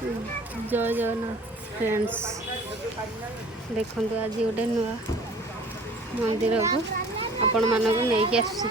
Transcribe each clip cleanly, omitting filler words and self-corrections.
जय जगन्नाथ फ्रेंड्स देखो आज गोटे नुआ मंदिर को आपण मानक नहीं आसी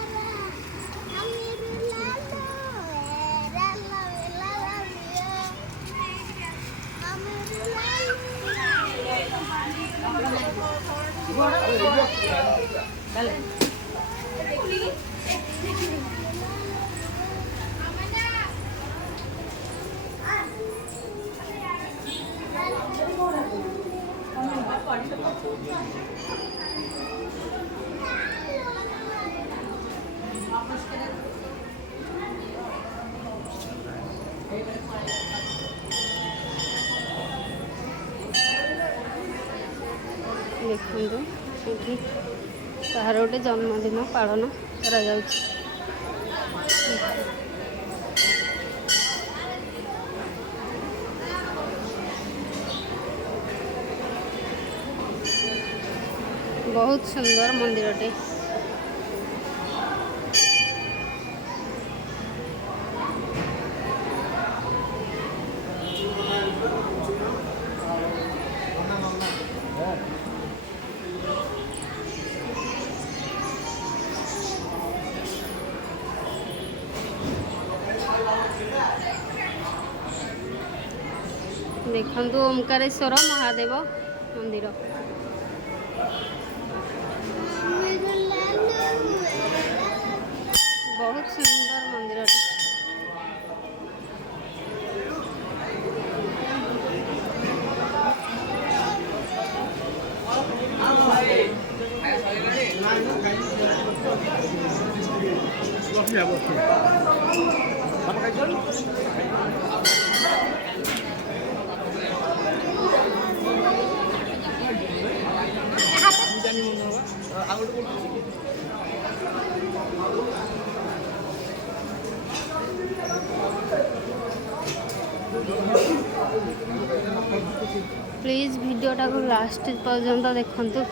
देखो कहार गोटे जन्मदिन पालन करा बहुत सुंदर मंदिरटे देखु ओमकारेश्वर महादेव मंदिर बहुत सुंदर मंदिर प्लीज वीडियोटा को लास्ट पर्यंत देखंतु।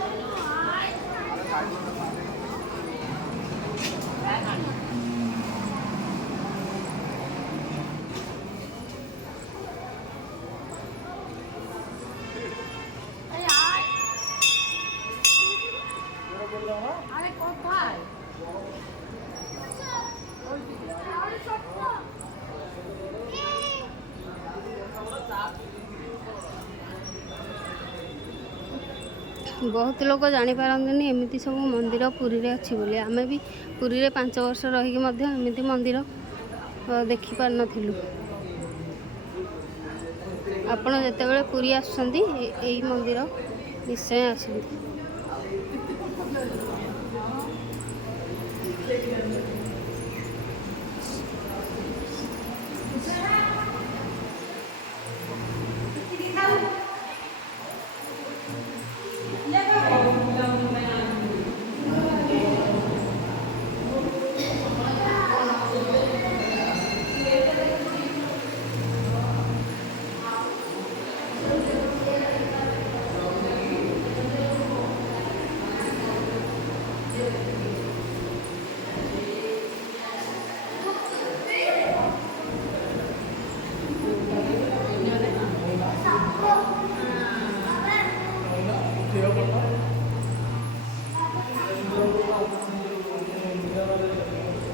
बहुत लोग जापारती एमती सब मंदिर पुरी रे अच्छी बोली आमे भी पुरी रे 5 वर्ष रही एमती मंदिर देखी पार नथिलु। आपण जेतेबेले पुरी आसुछंती एई मंदिर निश्चय आसंती।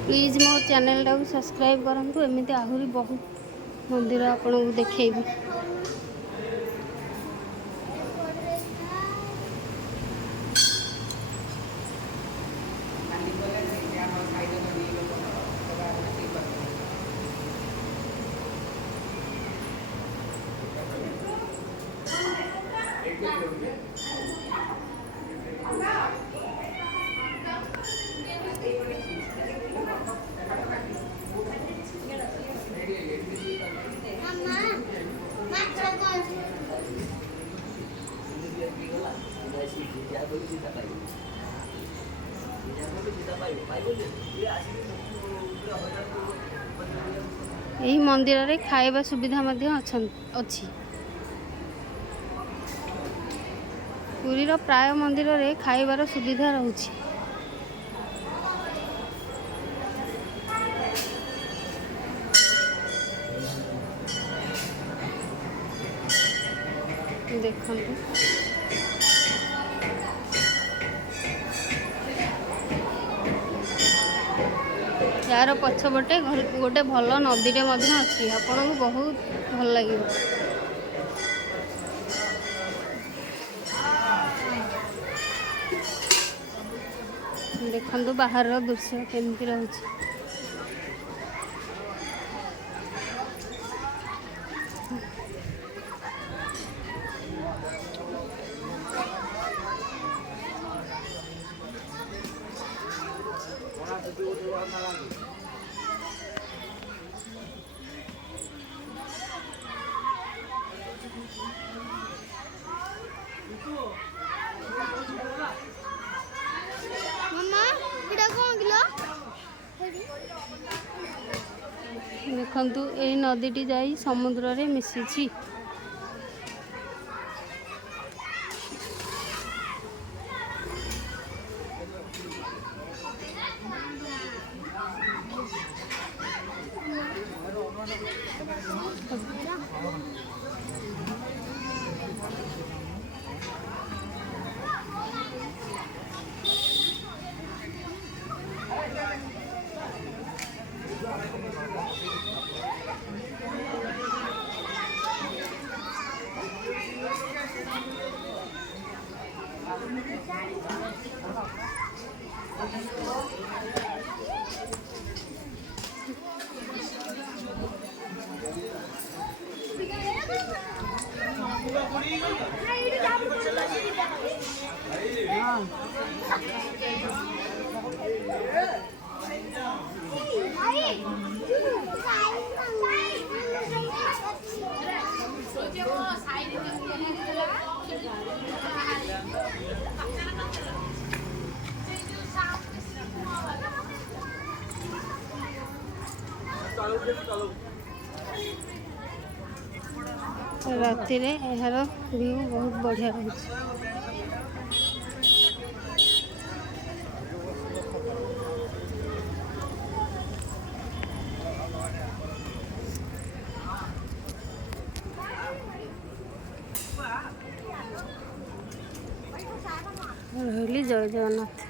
प्लीज मो चैनल टाक सब्सक्राइब करूँ एमती आहरी बहुत मंदिर आपन को देखेबी। यही मंदिर रे खाଇବା सुविधा मध्य अच्छी। पुरी रो प्राय मंदिर रे खाइबार सुविधा रहउछि। देखंतु यार पछपटे गोटे भल नदीटे अच्छी आपन को बहुत भल लगे। देखंतु बाहर दृश्य केमती रही। देखंतु एई नदीटी जाई समुद्र रे मिसिछि। राति रे यार व्यू बहुत बढ़िया रही। जय जगन्नाथ।